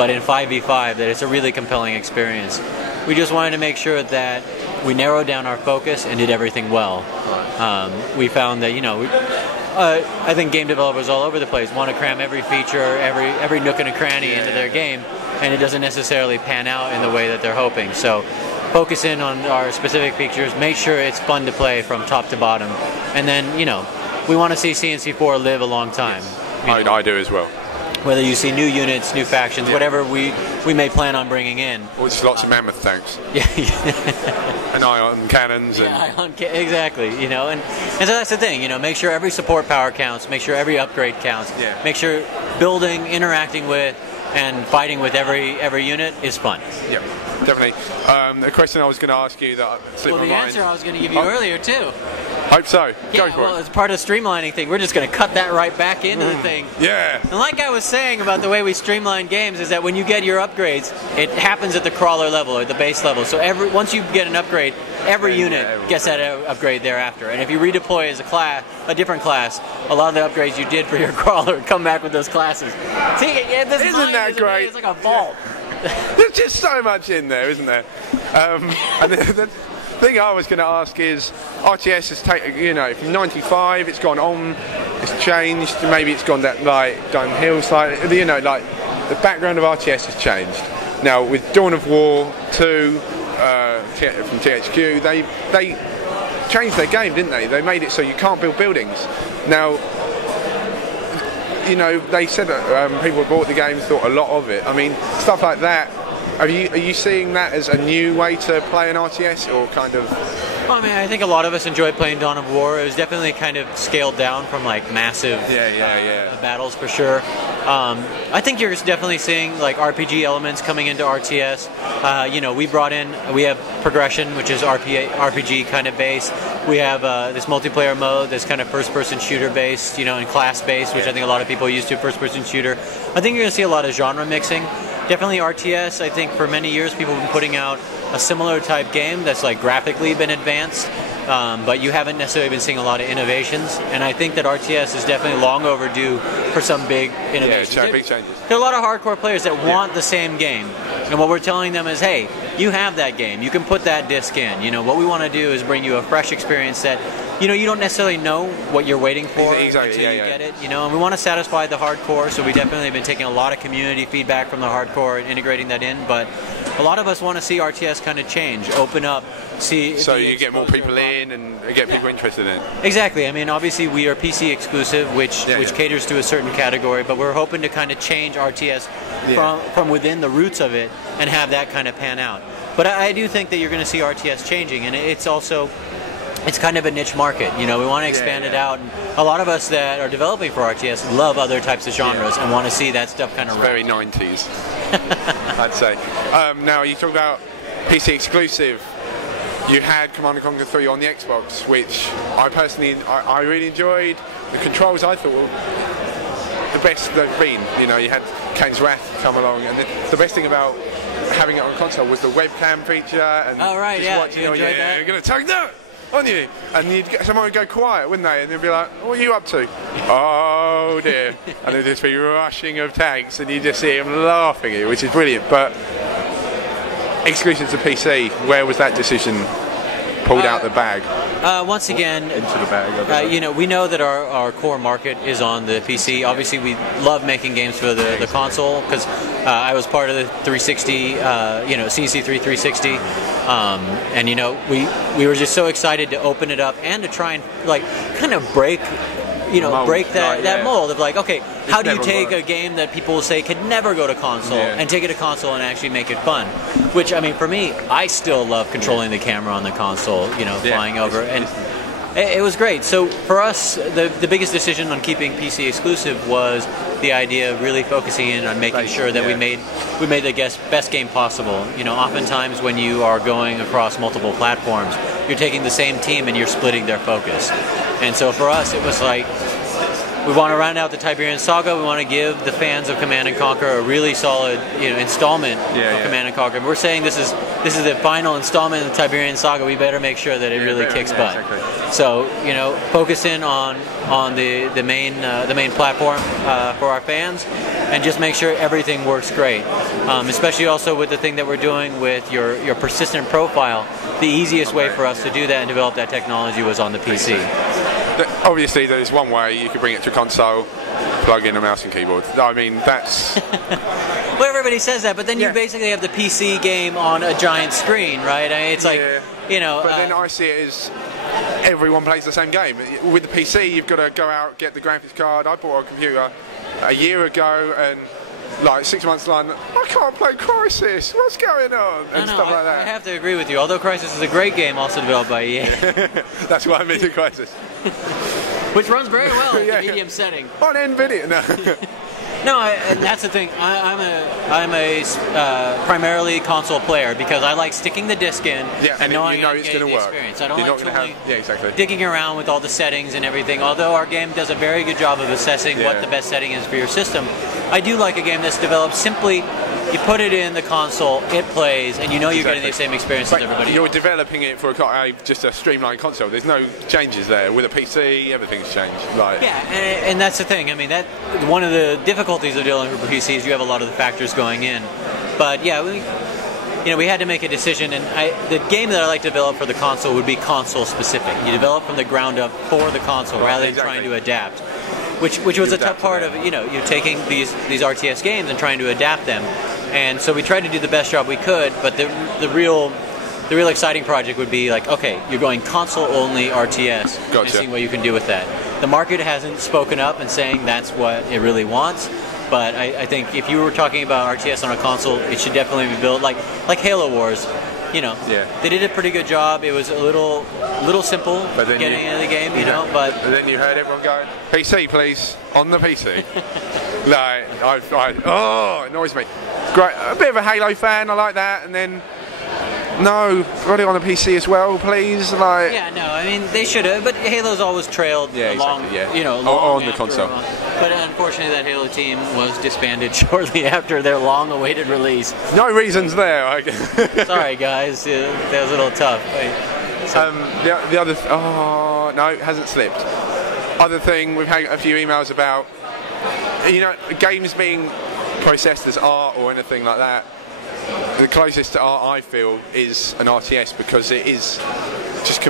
but in 5v5 that it's a really compelling experience. We just wanted to make sure that we narrowed down our focus and did everything well. We found that, I think game developers all over the place want to cram every feature, every nook and a cranny into their game, and it doesn't necessarily pan out in the way that they're hoping. So focus in on our specific features, make sure it's fun to play from top to bottom, and then, we want to see CNC4 live a long time. I do as well. Whether you see new units, new factions, whatever we may plan on bringing in. Well, it's lots of mammoth tanks. Yeah. And ion cannons. Exactly. And so that's the thing. Make sure every support power counts. Make sure every upgrade counts. Yeah. Make sure building, interacting with, and fighting with every unit is fun. Yeah, definitely. A question I was going to ask you that slipped my mind. The answer I was going to give you earlier too. Hope so. Go for it. As part of the streamlining thing, we're just going to cut that right back into the thing. Yeah. And like I was saying about the way we streamline games is that when you get your upgrades, it happens at the crawler level or the base level. So once you get an upgrade, every unit gets that upgrade thereafter. And if you redeploy as a different class, a lot of the upgrades you did for your crawler come back with those classes. See, isn't that great? It's like a vault. There's just so much in there, isn't there? And the thing I was going to ask is, RTS has taken, from 95, it's gone on, it's changed, maybe it's gone downhill slightly, like the background of RTS has changed. Now with Dawn of War 2 from THQ, they changed their game, didn't they? They made it so you can't build buildings. Now, they said that people who bought the game thought a lot of it. I mean, stuff like that. Are you seeing that as a new way to play an RTS, or kind of? Well, I think a lot of us enjoyed playing Dawn of War. It was definitely kind of scaled down from massive battles for sure. I think you're definitely seeing RPG elements coming into RTS. We have progression, which is RPG kind of based. We have this multiplayer mode that's kind of first-person shooter based, and class based, which I think a lot of people are used to, first-person shooter. I think you're going to see a lot of genre mixing. Definitely RTS. I think for many years people have been putting out a similar type game that's graphically been advanced, but you haven't necessarily been seeing a lot of innovations. And I think that RTS is definitely long overdue for some big innovations. Yeah, big changes. There are a lot of hardcore players that want the same game, and what we're telling them is, hey, you have that game. You can put that disc in. What we want to do is bring you a fresh experience that you don't necessarily know what you're waiting for until you get it. And we want to satisfy the hardcore, so we definitely have been taking a lot of community feedback from the hardcore and integrating that in. But a lot of us want to see RTS kind of change, open up, see. So you get more people in and get people interested in it. Exactly. Obviously we are PC exclusive, which caters to a certain category, but we're hoping to kind of change RTS from within the roots of it and have that kind of pan out. But I do think that you're going to see RTS changing, and it's kind of a niche market. We want to expand it out. And a lot of us that are developing for RTS love other types of genres and want to see that stuff kind of very 90s, I'd say. Now, you talk about PC exclusive. You had Command & Conquer 3 on the Xbox, which I personally, I really enjoyed. The controls, I thought, were the best they've been. You had Kane's Wrath come along, and the best thing about having it on console was the webcam feature. And watching, you enjoyed that? You're going to take that on you, and someone would go quiet, wouldn't they? And they'd be like, "What are you up to?" Oh dear! And there'd just be rushing of tanks, and you just see them laughing at you, which is brilliant. But exclusive to PC, where was that decision pulled out the bag? Once again, into the bag. we know that our core market is on the PC. Obviously, we love making games for the console because I was part of the 360, CNC3 360, and we were just so excited to open it up and to try and kind of break that mold of okay, how do you take a game that people will say could never go to console and take it to console and actually make it fun? Which, for me, I still love controlling the camera on the console, flying over, and it was great. So for us, the biggest decision on keeping PC exclusive was the idea of really focusing in on making sure that we made the best game possible. Oftentimes when you are going across multiple platforms, you're taking the same team and you're splitting their focus. And so for us, it was we want to round out the Tiberian Saga. We want to give the fans of Command & Conquer a really solid, installment of Command & Conquer. We're saying this is the final installment of the Tiberian Saga. We better make sure that it really kicks butt. Exactly. So focus in on the main platform for our fans, and just make sure everything works great. Especially also with the thing that we're doing with your persistent profile. The easiest way for us to do that and develop that technology was on the PC. Obviously, there's one way you could bring it to a console, plug in a mouse and keyboard. I mean, that's... Well, everybody says that, but then you basically have the PC game on a giant screen, right? I mean, it's like, you know... But then I see it as everyone plays the same game. With the PC, you've got to go out, get the graphics card. I bought a computer a year ago, and like 6 months later, I can't play Crysis. What's going on? And stuff like that. I have to agree with you. Although Crysis is a great game, also developed by EA. That's why I'm into Crysis. Which runs very well in the medium setting. On NVIDIA, no. No, and that's the thing. I'm a primarily console player because I like sticking the disc in and knowing it's going to work. Experience. I don't like digging around with all the settings and everything. Although our game does a very good job of assessing what the best setting is for your system, I do like a game that's developed simply. You put it in the console, it plays, and you know you're getting the same experience as everybody else. You're developing it for just a streamlined console. There's no changes there. With a PC, everything's changed. Like. Yeah, and that's the thing. I mean, that one of the difficulties of dealing with PC is you have a lot of the factors going in. But yeah, we had to make a decision, and the game that I like to develop for the console would be console specific. You develop from the ground up for the console rather than trying to adapt. Which was a tough part of you're taking these RTS games and trying to adapt them. And so we tried to do the best job we could, but the real exciting project would be like, okay, you're going console-only RTS and seeing what you can do with that. The market hasn't spoken up and saying that's what it really wants, but I think if you were talking about RTS on a console, it should definitely be built like Halo Wars. They did a pretty good job. It was a little simple getting into the game, but then you heard everyone go, PC please, on the PC. It annoys me. Great, a bit of a Halo fan, I like that, and then no, got it on the PC as well, please. I mean they should have, but Halo's always trailed long on the console. But unfortunately, that Halo team was disbanded shortly after their long-awaited release. No reasons there. Sorry, guys, that was a little tough. The other, no, it hasn't slipped. Other thing, we've had a few emails about, games being processed as art or anything like that. The closest to art I feel is an RTS because it is just